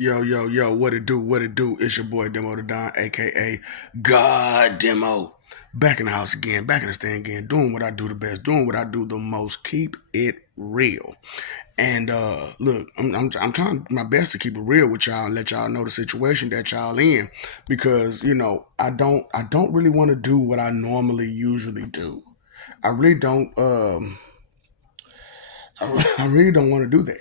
Yo, yo, yo, what it do? What it do? It's your boy Demo the Don, aka God Demo. Back in the house again, back in the stand again, doing what I do the best, doing what I do the most. Keep it real. And look, I'm trying my best to keep it real with y'all and let y'all know the situation that y'all in, because I don't really want to do what I normally usually do. I really don't. I really don't want to do that.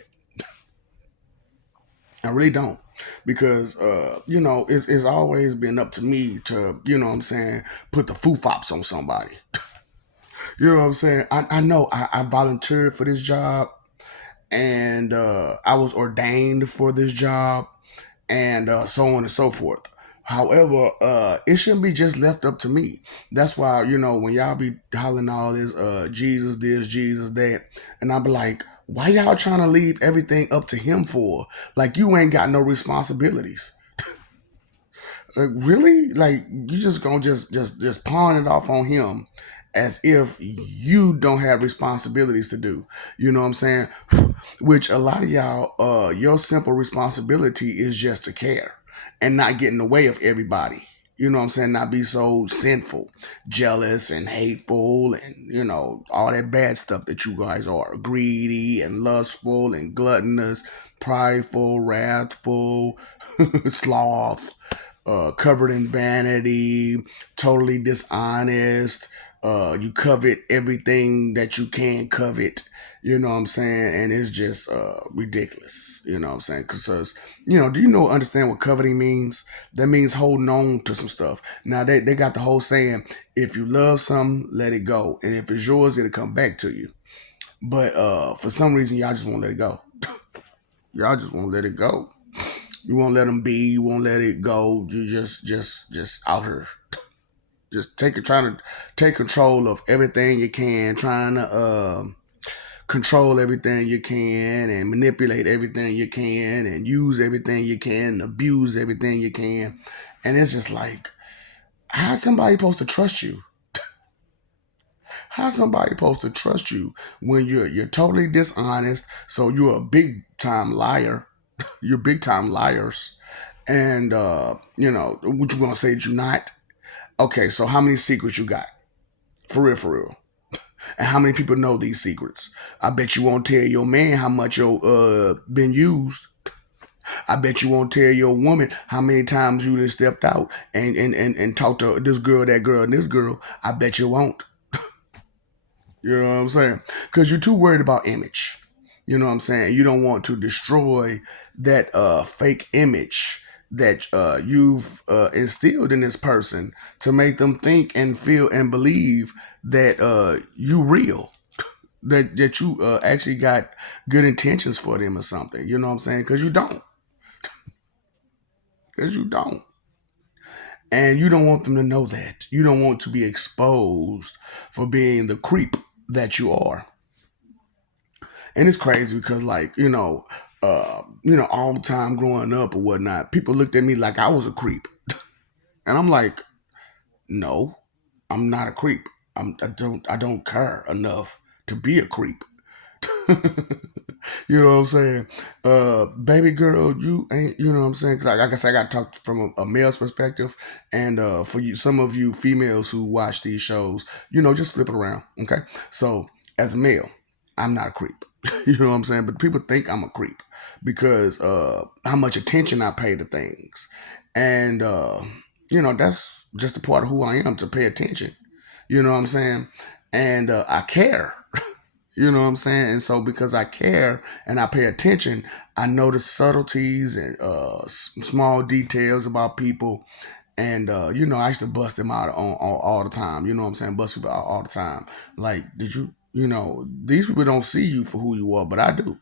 I really don't, because it's always been up to me to, what I'm saying, put the foo-fops on somebody. You know what I'm saying? I know I volunteered for this job, and I was ordained for this job, and so on and so forth. However, it shouldn't be just left up to me. That's why, when y'all be hollering all this, Jesus that, and I be like, why y'all trying to leave everything up to him for? Like, you ain't got no responsibilities. Like, really? Like, you just gonna just pawn it off on him as if you don't have responsibilities to do. You know what I'm saying? Which a lot of y'all, your simple responsibility is just to care and not get in the way of everybody. You know what I'm saying? Not be so sinful, jealous, and hateful, and all that bad stuff that you guys are. Greedy and lustful and gluttonous, prideful, wrathful, sloth, covered in vanity, totally dishonest. You covet everything that you can covet. You know what I'm saying? And it's just ridiculous. You know what I'm saying? Because, do you understand what coveting means? That means holding on to some stuff. Now, they got the whole saying, if you love something, let it go. And if it's yours, it'll come back to you. But for some reason, y'all just won't let it go. Y'all just won't let it go. You won't let them be. You won't let it go. You just out here, just trying to take control of everything you can, trying to control everything you can, and manipulate everything you can, and use everything you can, and abuse everything you can. And it's just like, how's somebody supposed to trust you? How's somebody supposed to trust you when you're totally dishonest? So you're a big time liar. You're big time liars. And what you gonna say that you're not? Okay, so how many secrets you got? For real, for real. And how many people know these secrets? I bet you won't tell your man how much you been used. I bet you won't tell your woman how many times you just stepped out and talked to this girl, that girl, and this girl. I bet you won't. You know what I'm saying? Because you're too worried about image. You know what I'm saying? You don't want to destroy that fake image that you've instilled in this person to make them think and feel and believe that you real. That you actually got good intentions for them or something. You know what I'm saying? Because you don't. Because you don't. And you don't want them to know that. You don't want to be exposed for being the creep that you are. And it's crazy because, like, all the time growing up or whatnot, people looked at me like I was a creep. And I'm like, no, I'm not a creep. I don't care enough to be a creep. You know what I'm saying? Baby girl, you ain't, you know what I'm saying? Cause like I said, I got to talk from a male's perspective. And for you, some of you females who watch these shows, just flip it around. Okay. So as a male, I'm not a creep. You know what I'm saying? But people think I'm a creep because how much attention I pay to things. And, that's just a part of who I am, to pay attention. You know what I'm saying? And I care. You know what I'm saying? And so because I care and I pay attention, I notice subtleties and small details about people. And, I used to bust them out on all the time. You know what I'm saying? Bust people out all the time. Like, did you, these people don't see you for who you are, but I do.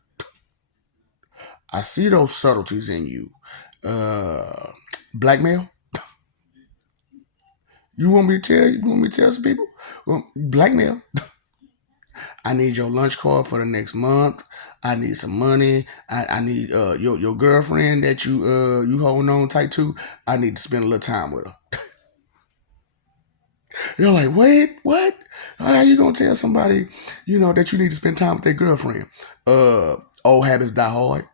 I see those subtleties in you. Blackmail? You want me to tell you? You want me to tell some people? Well, blackmail. I need your lunch card for the next month. I need some money. I need your girlfriend that you holding on tight to. I need to spend a little time with her. You're like, wait, what? How you gonna tell somebody, that you need to spend time with their girlfriend? Old habits die hard.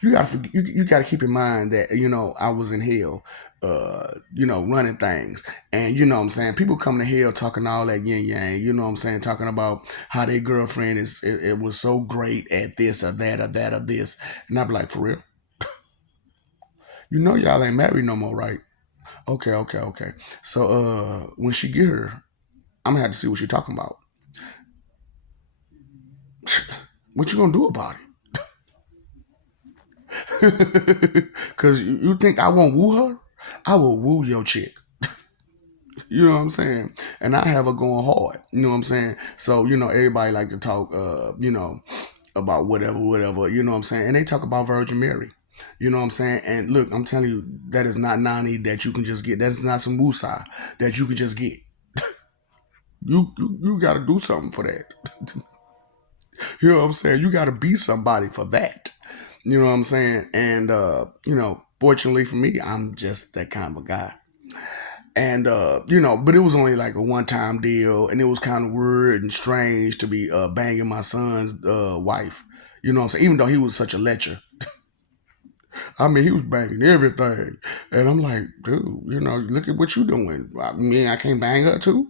you gotta keep in mind that I was in hell, running things, and what I'm saying, people come to hell talking all that yin yang, what I'm saying, talking about how their girlfriend it was so great at this or that or that or this, and I be like, for real, y'all ain't married no more, right? Okay, okay, okay. So when she get her, I'm gonna have to see what she talking about. What you gonna do about it? Cause you think I won't woo her? I will woo your chick. You know what I'm saying? And I have her going hard. You know what I'm saying? So, everybody like to talk about whatever, whatever, you know what I'm saying? And they talk about Virgin Mary. You know what I'm saying? And look, I'm telling you, that is not Nani that you can just get. That is not some Musa that you can just get. You gotta do something for that. You know what I'm saying? You gotta be somebody for that. You know what I'm saying? And fortunately for me, I'm just that kind of a guy. And but it was only like a one-time deal, and it was kind of weird and strange to be banging my son's wife. You know what I'm saying? Even though he was such a lecher, I mean, he was banging everything, and I'm like, dude, look at what you doing. I mean, I can't bang her too.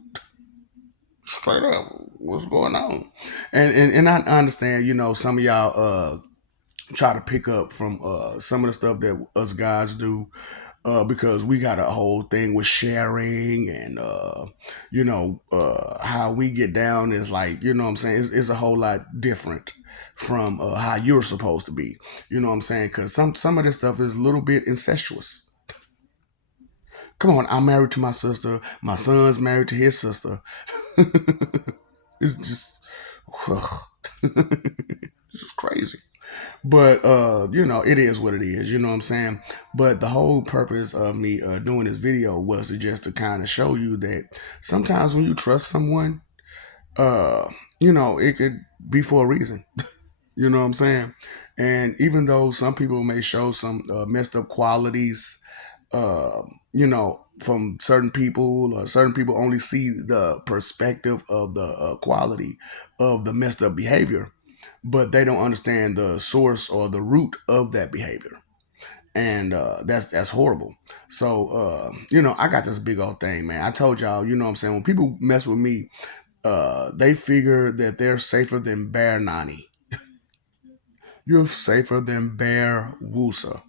Straight up, what's going on? And I understand, some of y'all try to pick up from some of the stuff that us guys do, because we got a whole thing with sharing, and how we get down is like, what I'm saying, it's a whole lot different from how you're supposed to be. You know what I'm saying? Because some of this stuff is a little bit incestuous. Come on, I'm married to my sister. My son's married to his sister. It's just, it's just crazy. But it is what it is. You know what I'm saying? But the whole purpose of me doing this video was to just to kind of show you that sometimes when you trust someone, uh, it could be for a reason. You know what I'm saying? And even though some people may show some messed up qualities, from certain people, or certain people only see the perspective of the quality of the messed up behavior, but they don't understand the source or the root of that behavior. And that's horrible. So I got this big old thing, man. I told y'all, you know what I'm saying, when people mess with me, they figure that they're safer than Bear Nani. You're safer than Bear Woosa.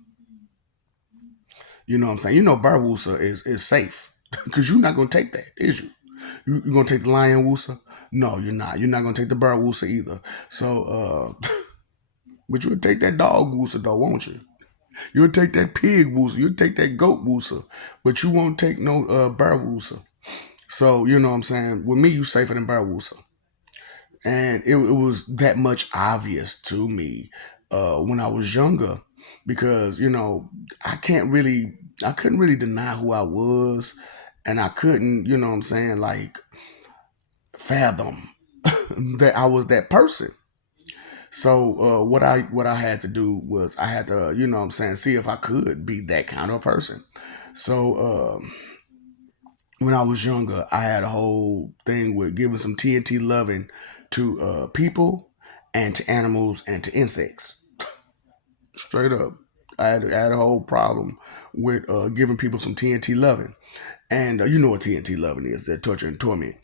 You know what I'm saying? Bear Woosa is safe. Because you're not gonna take that, is you? You gonna take the lion Woosa? No, you're not. You're not gonna take the bear Woosa either. So but you'll take that dog Woosa though, won't you? You'll take that pig Woosa. You'll take that goat Woosa. But you won't take no bear Woosa. So, you know what I'm saying? With me, you safer than bear Woosa. And it was that much obvious to me when I was younger, because I couldn't really deny who I was, and I couldn't, what I'm saying, like, fathom that I was that person. So what I had to do was I had to, what I'm saying, see if I could be that kind of person. So when I was younger, I had a whole thing with giving some TNT loving to people and to animals and to insects. Straight up. I had a whole problem with giving people some TNT loving. And you know what TNT loving is, that torture and torment.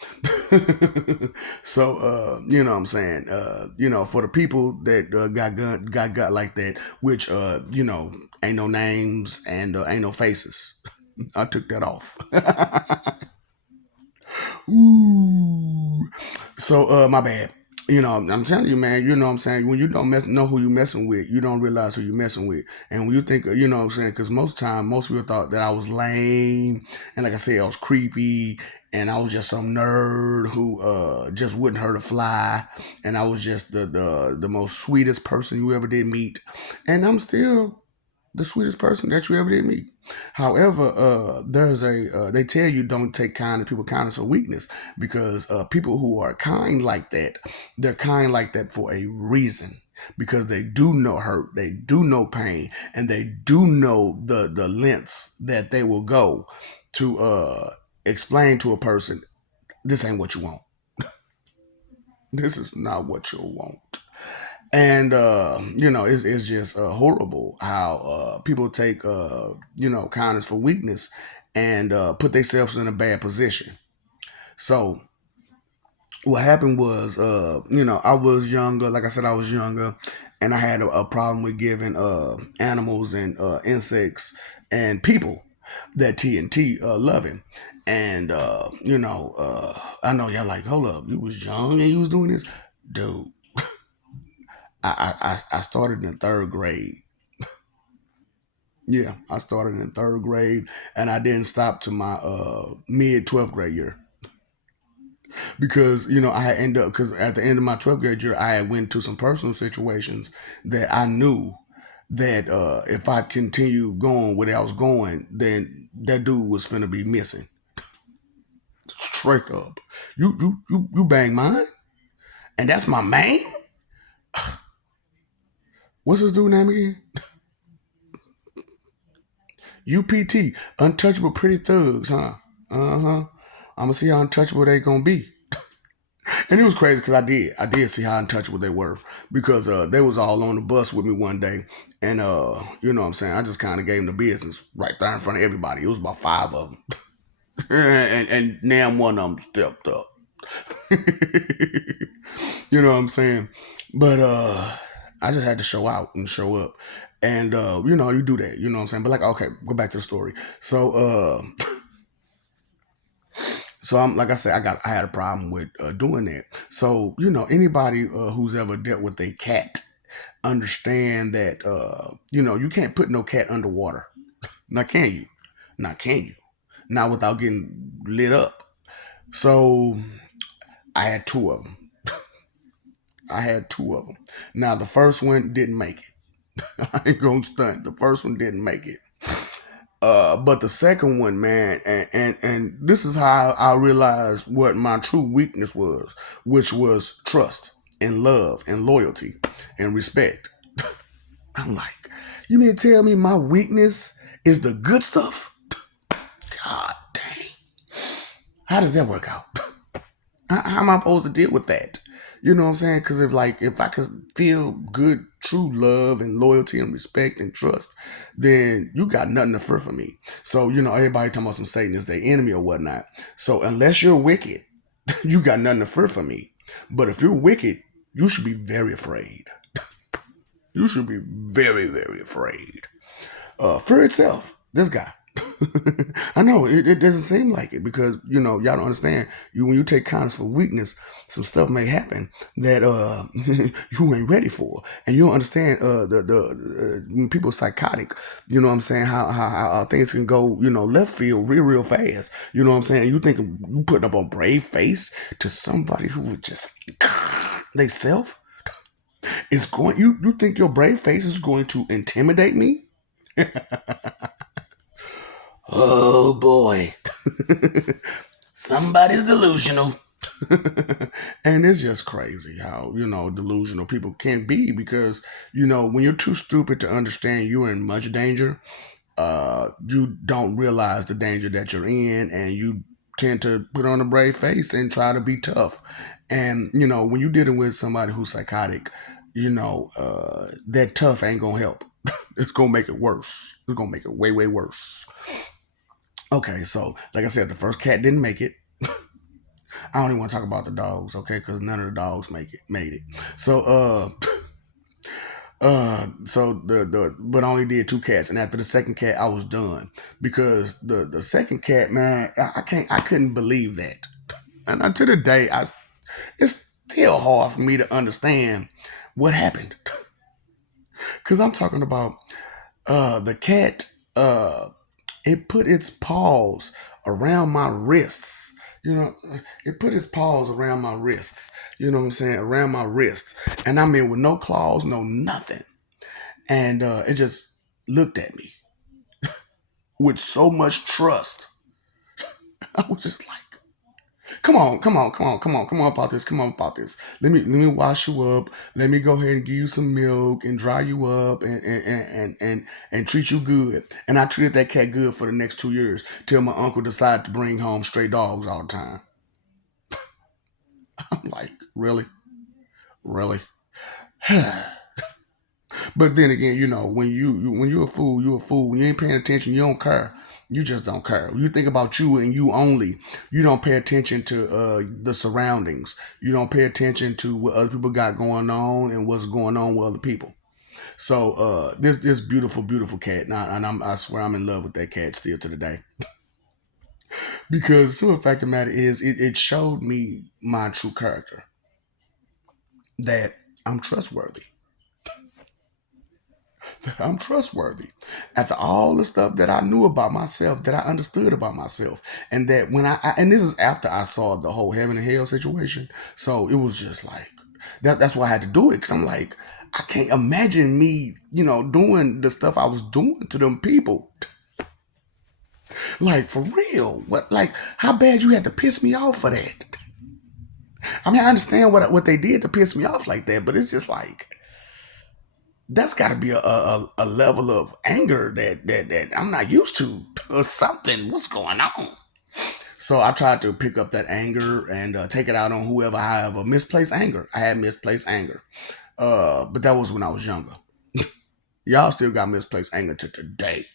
So, what I'm saying, for the people that got like that, which, ain't no names and ain't no faces. I took that off. Ooh. So my bad. I'm telling you, man, you know what I'm saying? When you don't know who you messing with, you don't realize who you messing with. And when you think, what I'm saying, because most people thought that I was lame, and like I said, I was creepy, and I was just some nerd who just wouldn't hurt a fly, and I was just the most sweetest person you ever did meet. And I'm still the sweetest person that you ever did meet. However, there's they tell you don't take kind of people kindness or weakness, because people who are kind like that, they're kind like that for a reason, because they do know hurt, they do know pain, and they do know the lengths that they will go to explain to a person, this ain't what you want. This is not what you want. And it's just horrible how people take kindness for weakness and put themselves in a bad position. So what happened was, I was younger. Like I said, I was younger, and I had a problem with giving animals and insects and people that TNT loving. And I know y'all like, hold up, you was young and you was doing this, dude. I started in the third grade. Yeah, I started in third grade, and I didn't stop to my mid 12th grade year because I had ended up because at the end of my 12th grade year, I had went to some personal situations that I knew that if I continue going where I was going, then that dude was finna be missing straight up. You bang mine, and that's my man. What's his dude name again? UPT, Untouchable Pretty Thugs, huh? Uh huh. I'm gonna see how untouchable they gonna be. And it was crazy because I did see how untouchable they were because they was all on the bus with me one day, and what I'm saying, I just kind of gave them the business right there in front of everybody. It was about five of them, and now one of them stepped up. You know what I'm saying? But I just had to show out and show up, and you do that. You know what I'm saying? But like, okay, go back to the story. So I'm like I said, I had a problem with doing that. So anybody who's ever dealt with a cat understand that you can't put no cat underwater. Now can you? Not can you? Not without getting lit up. So I had two of them. I had two of them. Now the first one didn't make it. I ain't gonna stunt. The first one didn't make it. But the second one, man, and this is how I realized what my true weakness was, which was trust and love and loyalty and respect. I'm like, you mean to tell me my weakness is the good stuff? God dang. How does that work out? How am I supposed to deal with that? You know what I'm saying? Because if I could feel good, true love and loyalty and respect and trust, then you got nothing to fear from me. So everybody talking about some Satan is their enemy or whatnot. So unless you're wicked, you got nothing to fear from me. But if you're wicked, you should be very afraid. You should be very, very afraid. Fear itself. This guy. I know it doesn't seem like it because y'all don't understand. When you take kindness for weakness, some stuff may happen that you ain't ready for, and you don't understand the when people are psychotic. You know what I'm saying? How things can go left field real fast. You know what I'm saying? You think you putting up a brave face to somebody who would just they self is going. You think your brave face is going to intimidate me? Oh boy. Somebody's delusional. And it's just crazy how, delusional people can be because, when you're too stupid to understand you're in much danger, you don't realize the danger that you're in and you tend to put on a brave face and try to be tough. And, when you're dealing with somebody who's psychotic, that tough ain't gonna help. It's gonna make it worse. It's gonna make it way, way worse. Okay, so like I said, the first cat didn't make it. I don't even want to talk about the dogs, okay? Because none of the dogs made it. So so the but I only did two cats, and after the second cat, I was done because the second cat, man, I couldn't believe that, and until the day, it's still hard for me to understand what happened because I'm talking about the cat it put its paws around my wrists. It put its paws around my wrists. You know what I'm saying? Around my wrists. And I mean, with no claws, no nothing. And it just looked at me with so much trust. I was just like, come on about this, come on about this. Let me wash you up. Let me go ahead and give you some milk and dry you up and treat you good. And I treated that cat good for the next 2 years till my uncle decided to bring home stray dogs all the time. I'm like, really, really. But then again, when when you're a fool, you're a fool. When you ain't paying attention, you don't care. You just don't care. You think about you and you only. You don't pay attention to the surroundings. You don't pay attention to what other people got going on and what's going on with other people. So this beautiful, beautiful cat, I swear I'm in love with that cat still to the day. Because the fact of the matter is, it showed me my true character, that I'm trustworthy. I'm trustworthy. After all the stuff that I knew about myself, that I understood about myself, and that when and this is after I saw the whole heaven and hell situation, so it was just like that. That's why I had to do it, because I'm like, I can't imagine me, doing the stuff I was doing to them people. Like for real, what? Like how bad you had to piss me off for that? I mean, I understand what they did to piss me off like that, but it's just like that's got to be a level of anger that I'm not used to, or something. What's going on? So I tried to pick up that anger and take it out on whoever I have a misplaced anger. I had misplaced anger, but that was when I was younger. Y'all still got misplaced anger to today.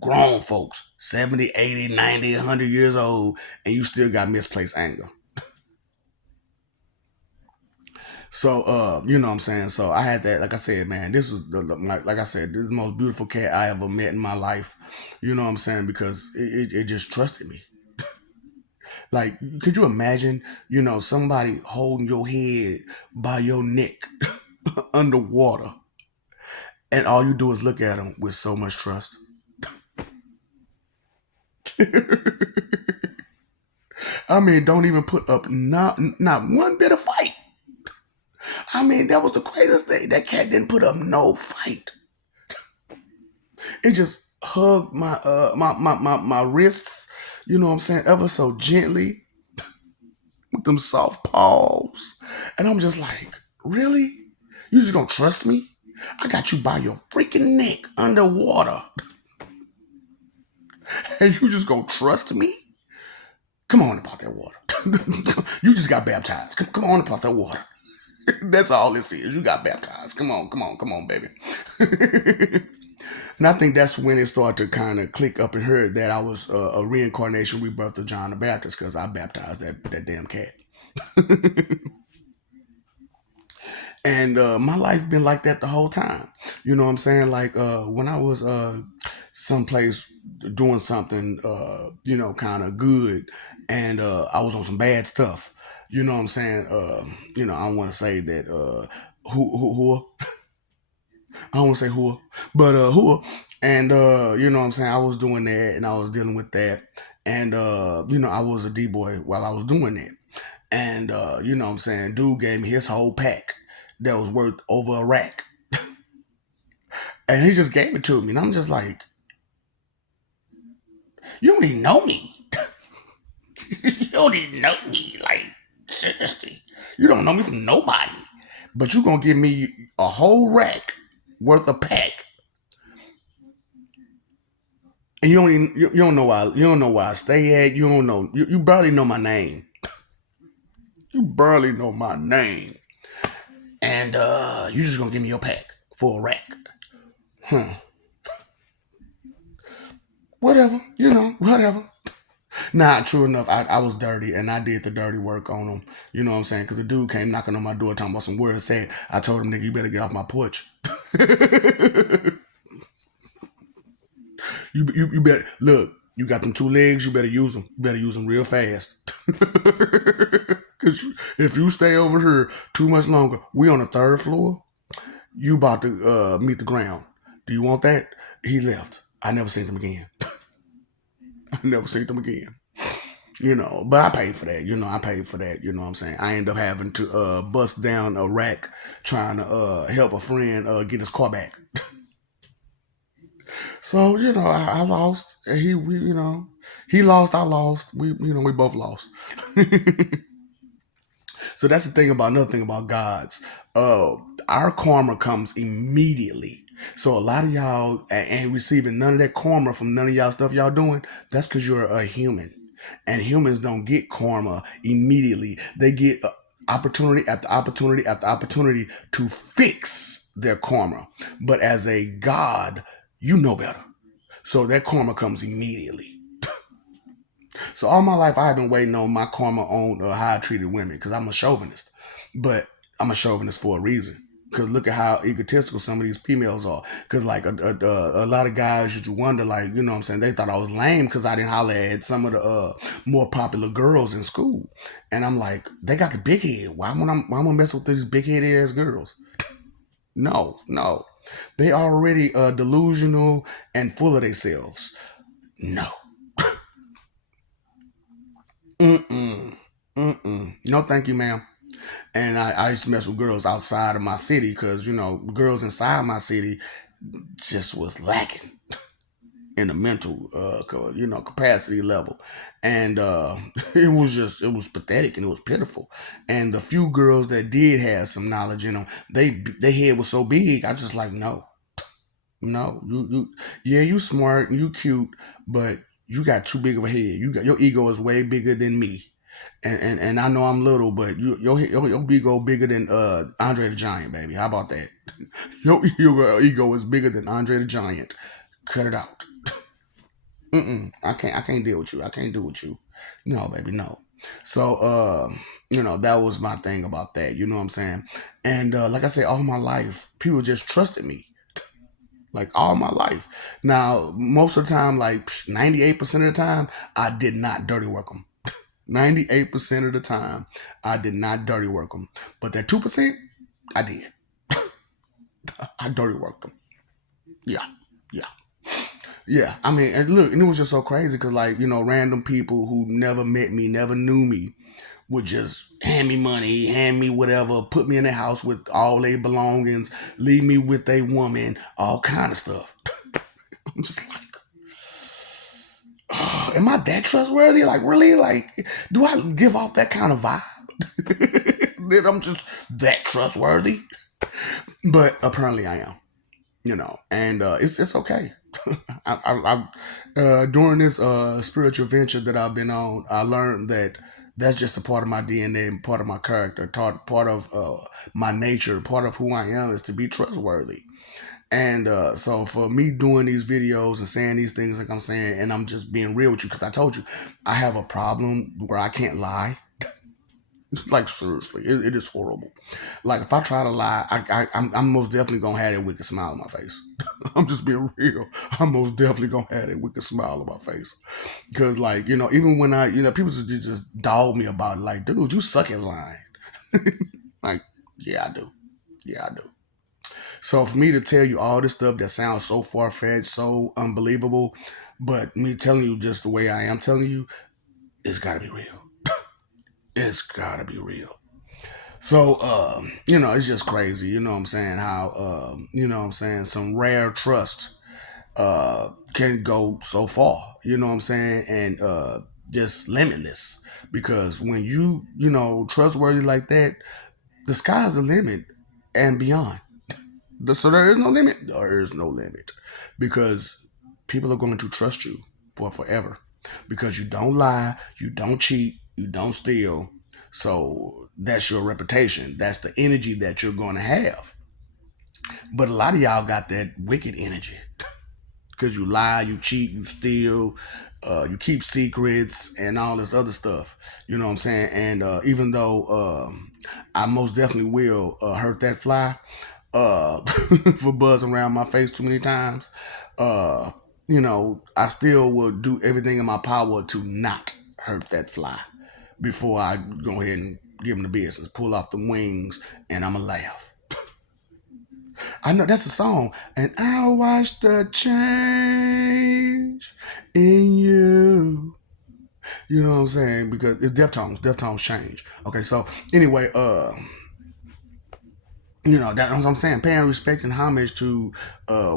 Grown folks, 70, 80, 90, 100 years old, and you still got misplaced anger. So, you know what I'm saying? So I had that, like I said, man, this is like I said, this is the most beautiful cat I ever met in my life. You know what I'm saying? Because it just trusted me. Like, could you imagine, somebody holding your head by your neck underwater, and all you do is look at them with so much trust? I mean, don't even put up not one bit of fight. I mean, that was the craziest thing. That cat didn't put up no fight. It just hugged my wrists, you know what I'm saying, ever so gently with them soft paws. And I'm just like, really? You just gonna trust me? I got you by your freaking neck underwater. And you just gonna trust me? Come on about that water. You just got baptized. Come on about that water. That's all this is. You got baptized. Come on, come on, come on, baby. And I think that's when it started to kind of click up in her that I was a reincarnation, rebirth of John the Baptist, because I baptized that damn cat. And my life been like that the whole time. You know what I'm saying? Like when I was someplace doing something, kind of good, and I was on some bad stuff. You know what I'm saying? I don't want to say that who I don't want to say who, but who, and you know what I'm saying. I was doing that, and I was dealing with that, and I was a D boy while I was doing that, and you know what I'm saying. Dude gave me his whole pack that was worth over a rack, and he just gave it to me, and I'm just like, you don't even know me. You don't even know me. Like seriously, you don't know me from nobody, but you gonna give me a whole rack worth of pack. And you don't know where I stay at. You don't know you barely know my name. You barely know my name. And you just gonna give me your pack for a rack. Huh. Whatever, whatever. Nah, true enough, I was dirty and I did the dirty work on him. You know what I'm saying? Because the dude came knocking on my door talking about some words said. I told him, nigga, you better get off my porch. You better look. You got them two legs. You better use them. You better use them real fast. Cause if you stay over here too much longer, we on the third floor. You about to meet the ground. Do you want that? He left. I never seen him again. I never seen him again. But I paid for that. I paid for that. You know what I'm saying? I end up having to bust down a rack trying to help a friend get his car back. So I lost. He lost. I lost. We both lost. So that's the thing about another thing about gods. Our karma comes immediately. So a lot of y'all ain't receiving none of that karma from none of y'all stuff y'all doing. That's because you're a human, and humans don't get karma immediately. They get opportunity after opportunity after opportunity to fix their karma. But as a God, you know better. So that karma comes immediately. So all my life, I've been waiting on my karma on how I treated women because I'm a chauvinist. But I'm a chauvinist for a reason. Because look at how egotistical some of these females are. Because like a lot of guys used to wonder, like, you know what I'm saying, they thought I was lame because I didn't holler at some of the more popular girls in school. And I'm like, they got the big head. Why am I mess with these big headed ass girls? No, no. They already delusional and full of themselves. No. Mm-mm. Mm-mm. No, thank you, ma'am. And I used to mess with girls outside of my city because, you know, girls inside my city just was lacking in the mental, you know, capacity level. And it was pathetic and it was pitiful. And the few girls that did have some knowledge in them, their head was so big, I just like, no, no, yeah, you smart and you cute, but you got too big of a head. You got your ego is way bigger than me, and I know I'm little, but your ego bigger than Andre the Giant, baby. How about that? Your ego is bigger than Andre the Giant. Cut it out. Mm-mm, I can't deal with you. I can't do with you. No, baby, no. So, you know, that was my thing about that. You know what I'm saying? And like I said, all my life, people just trusted me like all my life. Now, most of the time, like 98% of the time, I did not dirty work them. 98% of the time, I did not dirty work them. But that 2%, I did. I dirty worked them. Yeah, yeah, yeah. I mean, and look, and it was just so crazy because, like, you know, random people who never met me, never knew me, would just hand me money, hand me whatever, put me in their house with all their belongings, leave me with a woman, all kind of stuff. I'm just like, am I that trustworthy? Like, really? Like, do I give off that kind of vibe? That I'm just that trustworthy? But apparently I am, you know, and it's okay. During this spiritual venture that I've been on, I learned that that's just a part of my DNA and part of my character, part of my nature, part of who I am is to be trustworthy. And so for me doing these videos and saying these things like I'm saying, and I'm just being real with you because I told you I have a problem where I can't lie. Like seriously, it is horrible. Like if I try to lie, I'm most definitely gonna have that wicked smile on my face. I'm just being real. I'm most definitely gonna have that wicked smile on my face because, like, you know, even when I, you know, people just dog me about it. Like, dude, you suck at lying. Like, yeah, I do. Yeah, I do. So for me to tell you all this stuff that sounds so far fetched, so unbelievable, but me telling you just the way I am telling you, it's gotta be real. It's gotta be real. So you know, it's just crazy, you know what I'm saying, how you know what I'm saying, some rare trust can go so far, you know what I'm saying, and just limitless. Because when you know, trustworthy like that, the sky's the limit and beyond. So there is no limit. There is no limit because people are going to trust you for forever because you don't lie, you don't cheat, you don't steal. So that's your reputation. That's the energy that you're going to have. But a lot of y'all got that wicked energy because you lie, you cheat, you steal, you keep secrets, and all this other stuff. You know what I'm saying? And even though I most definitely will hurt that fly for buzzing around my face too many times, uh, you know, I still will do everything in my power to not hurt that fly before I go ahead and give him the business, pull off the wings, and I'ma laugh. I know that's a song. And I'll watch the change in you. You know what I'm saying? Because it's Deftones. Deftones change. Okay, so anyway, you know, that's what I'm saying. Paying respect and homage to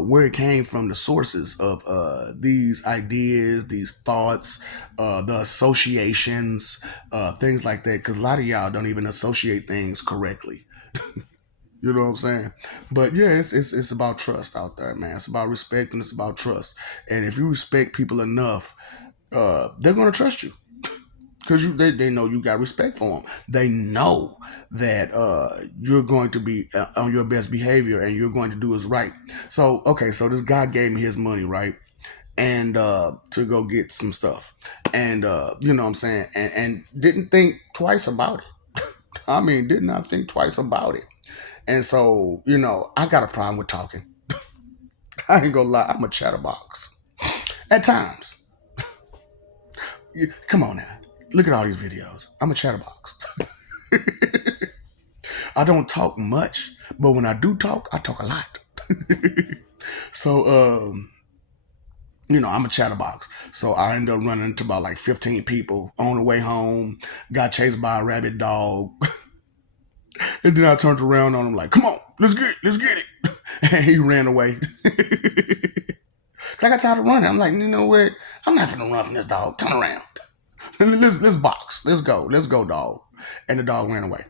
where it came from, the sources of these ideas, these thoughts, the associations, things like that. Because a lot of y'all don't even associate things correctly. You know what I'm saying? But yeah, it's about trust out there, man. It's about respect and it's about trust. And if you respect people enough, they're gonna trust you. because they know you got respect for them. They know that you're going to be on your best behavior and you're going to do what's right. So okay, so this guy gave me his money, right? And to go get some stuff, and you know what I'm saying, and didn't think twice about it. I mean, did not think twice about it. And so, I got a problem with talking. I ain't gonna lie, I'm a chatterbox at times. Come on now, look at all these videos. I'm a chatterbox. I don't talk much, but when I do talk, I talk a lot. So, I'm a chatterbox. So I ended up running into about like 15 people on the way home, got chased by a rabid dog. And then I turned around on him like, come on, let's get it. And he ran away. I got tired of running. I'm like, you know what? I'm not gonna run from this dog. Turn around. Let's box. Let's go, dog. And the dog ran away.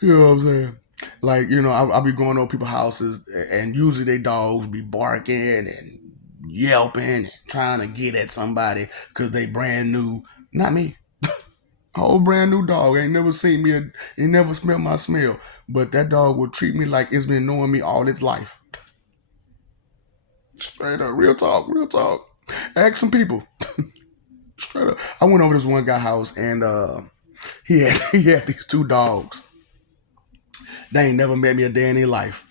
You know what I'm saying? Like, I'll be going over people's houses, and usually they dogs be barking and yelping and trying to get at somebody because they brand new. Not me. A whole brand new dog. Ain't never seen me. Ain't never smelled my smell. But that dog will treat me like it's been knowing me all its life. Straight up. Real talk. Real talk. Ask some people. Straight up. I went over this one guy house, and he had these two dogs. They ain't never met me a day in their life.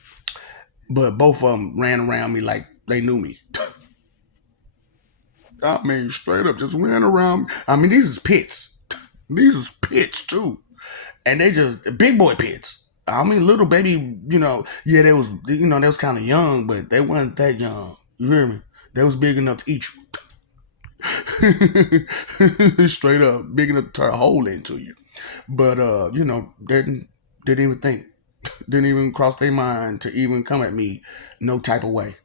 But both of them ran around me like they knew me. I mean, straight up, just ran around. I mean, these is pits. These is pits too, and they just big boy pits. I mean, little baby, yeah, they was kind of young, but they wasn't that young. You hear me? They was big enough to eat you. Straight up, big enough to turn a hole into you. But didn't even think, didn't even cross their mind to even come at me, no type of way.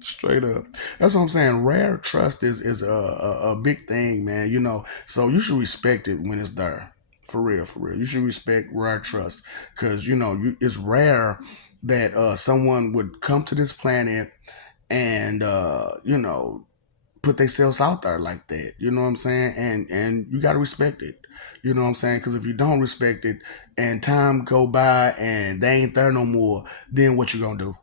Straight up. That's what I'm saying. Rare trust is a big thing, man. So you should respect it when it's there. For real, for real. You should respect rare trust because it's rare that someone would come to this planet and put themselves out there like that. You know what I'm saying? And you gotta respect it. You know what I'm saying? Because if you don't respect it and time go by and they ain't there no more, then what you gonna do?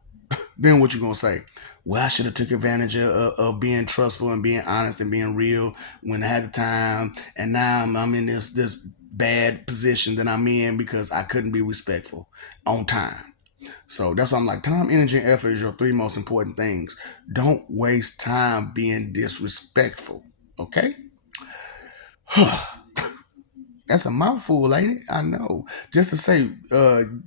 Then what you gonna say? Well, I should have took advantage of being trustful and being honest and being real when I had the time, and now I'm in this bad position that I'm in because I couldn't be respectful on time. So that's why I'm like, time, energy, and effort is your three most important things. Don't waste time being disrespectful. Okay? That's a mouthful, ain't it? I know. Just to say,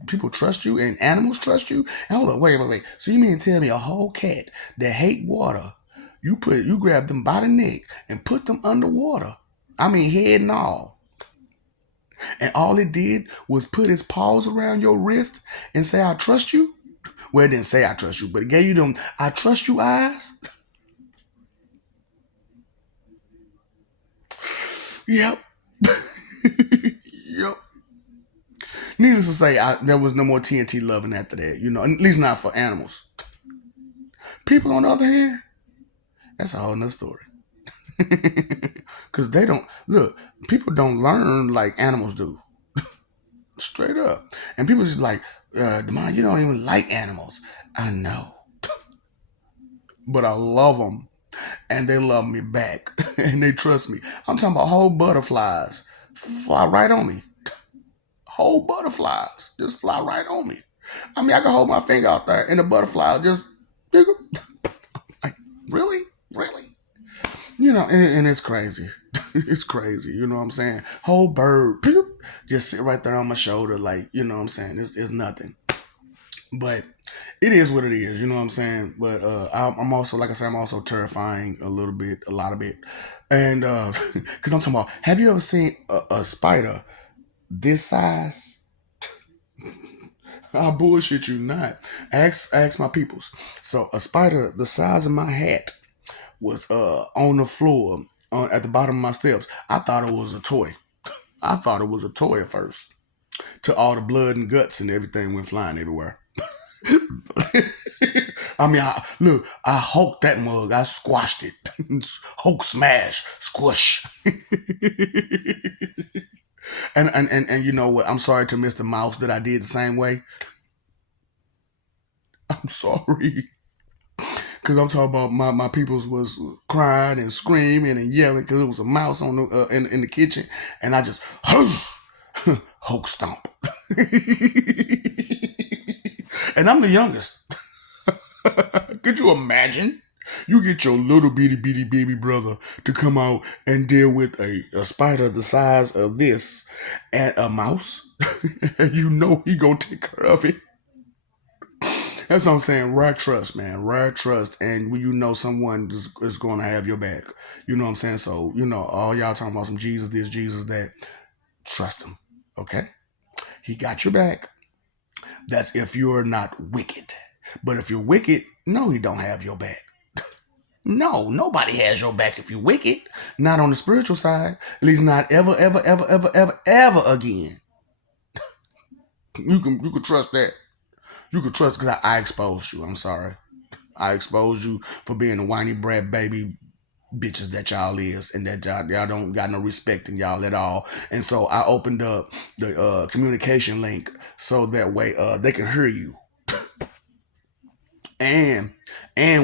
people trust you and animals trust you. And hold on, wait. So you mean to tell me a whole cat that hate water, you grab them by the neck and put them underwater? I mean, head and and all it did was put its paws around your wrist and say, "I trust you." Well, it didn't say "I trust you," but it gave you them "I trust you" eyes. Yep. Yep. Needless to say, there was no more TNT loving after that. At least not for animals. People, on the other hand, that's a whole nother story. Because they don't look. People don't learn like animals do. Straight up. And people just like, Demond, you don't even like animals. I know, but I love them, and they love me back, and they trust me. I'm talking about whole butterflies fly right on me. Whole butterflies just fly right on me. I mean, I can hold my finger out there, and the butterfly just like, really, really. And it's crazy. It's crazy. You know what I'm saying? Whole bird just sit right there on my shoulder, like, you know what I'm saying? It's nothing. But it is what it is. You know what I'm saying? But I'm also, like I said, I'm also terrifying a little bit, a lot of it, and because I'm talking about. Have you ever seen a spider this size? I bullshit you not. Ask my peoples. So a spider the size of my hat was on the floor at the bottom of my steps. I thought it was a toy. I thought it was a toy at first. Till all the blood and guts and everything went flying everywhere. I mean, look, I hulked that mug. I squashed it. Hulk smash, squish. And you know what? I'm sorry to Mr. Mouse that I did the same way. I'm sorry. Because I'm talking about my peoples was crying and screaming and yelling because it was a mouse on in the kitchen, and I just Hulk stomp. And I'm the youngest. Could you imagine? You get your little bitty bitty baby brother to come out and deal with a spider the size of this and a mouse. You know he gonna take care of it. That's what I'm saying. Rare trust, man. Rare trust. And when you know someone is going to have your back, you know what I'm saying? So, all y'all talking about some Jesus this, Jesus that, trust him. Okay? He got your back. That's if you're not wicked. But if you're wicked, no, he don't have your back. No, nobody has your back if you're wicked. Not on the spiritual side. At least not ever, ever, ever, ever, ever, ever again. You can trust that. You can trust because I exposed you. I'm sorry. I exposed you for being a whiny brat baby bitches that y'all is, and that y'all don't got no respect in y'all at all. And so I opened up the communication link so that way they can hear you, and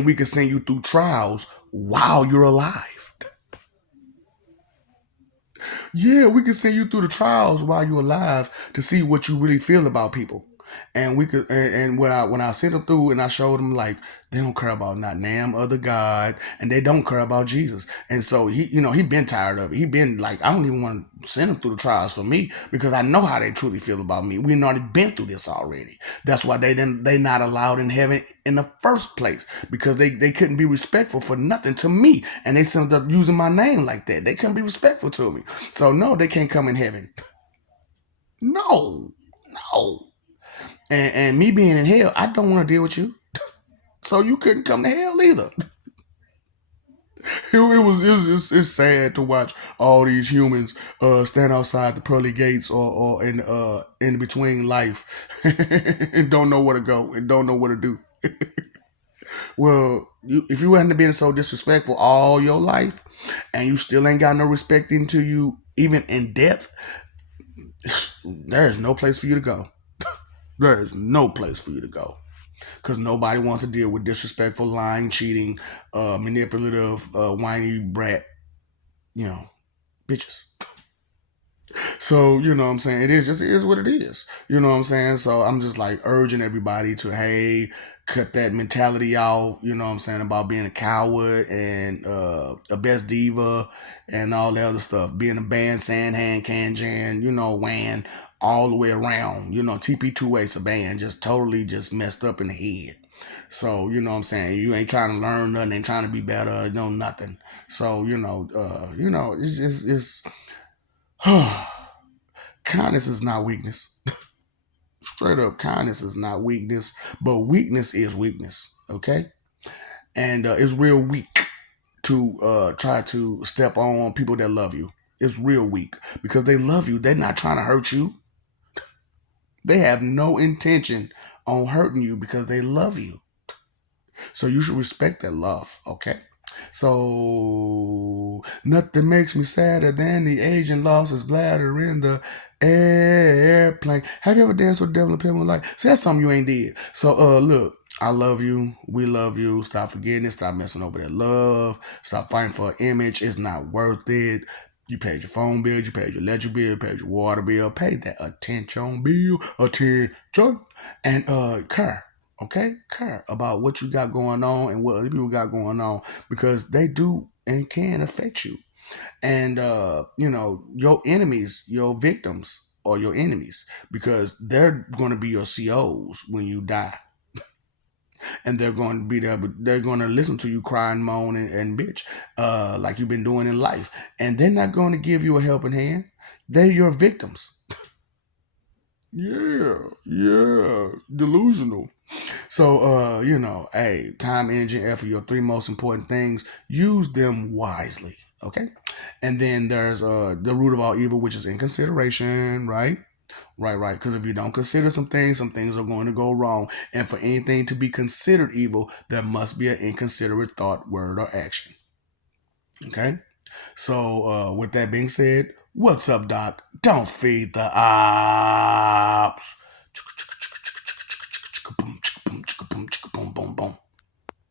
we can send you through trials while you're alive. Yeah, we can send you through the trials while you're alive to see what you really feel about people. And we could, and when I sent them through and I showed them like they don't care about not Nam other God, and they don't care about Jesus. And so he been tired of it. He been like, I don't even want to send them through the trials for me because I know how they truly feel about me. We've already been through this already. That's why they not allowed in heaven in the first place, because they couldn't be respectful for nothing to me, and they ended up using my name like that. They couldn't be respectful to me. So no, they can't come in heaven. No, no. And me being in hell, I don't want to deal with you. So you couldn't come to hell either. It's sad to watch all these humans stand outside the pearly gates or in between life and don't know where to go and don't know what to do. Well, if you hadn't been so disrespectful all your life and you still ain't got no respect into you, even in death, there is no place for you to go. There is no place for you to go. Because nobody wants to deal with disrespectful, lying, cheating, manipulative, whiny brat, you know, bitches. So, you know what I'm saying? It is what it is. You know what I'm saying? So I'm just like urging everybody to, hey, cut that mentality out, you know what I'm saying, about being a coward and a best diva and all that other stuff. Being a band, Sandhan, Kanjan, Wan, all the way around. TP2A's a band, just totally just messed up in the head. So, you know what I'm saying? You ain't trying to learn nothing, ain't trying to be better, nothing. So, it's just, it's kindness is not weakness. Straight up, kindness is not weakness, but weakness is weakness. Okay, and it's real weak to try to step on people that love you. It's real weak because they love you. They're not trying to hurt you. They have no intention on hurting you because they love you. So you should respect that love. Okay. So nothing makes me sadder than the agent lost his bladder in the airplane. Have you ever danced with the devil in Pimple Life? See, that's something you ain't did. So look, I love you. We love you. Stop forgetting it. Stop messing over that love. Stop fighting for an image. It's not worth it. You paid your phone bill, you paid your electric bill, you paid your water bill, pay that attention bill, attention, and care. Okay, care about what you got going on and what other people got going on, because they do and can affect you. And your enemies, your victims, or your enemies, because they're going to be your COs when you die, and they're going to be there, but they're going to listen to you cry and moan and bitch, like you've been doing in life, and they're not going to give you a helping hand. They're your victims. Yeah, delusional. So, hey, time, energy, effort, your three most important things, use them wisely. Okay. And then there's the root of all evil, which is inconsideration, right? Right. Because if you don't consider some things are going to go wrong. And for anything to be considered evil, there must be an inconsiderate thought, word, or action. Okay. So, with that being said, what's up, Doc? Don't feed the ops.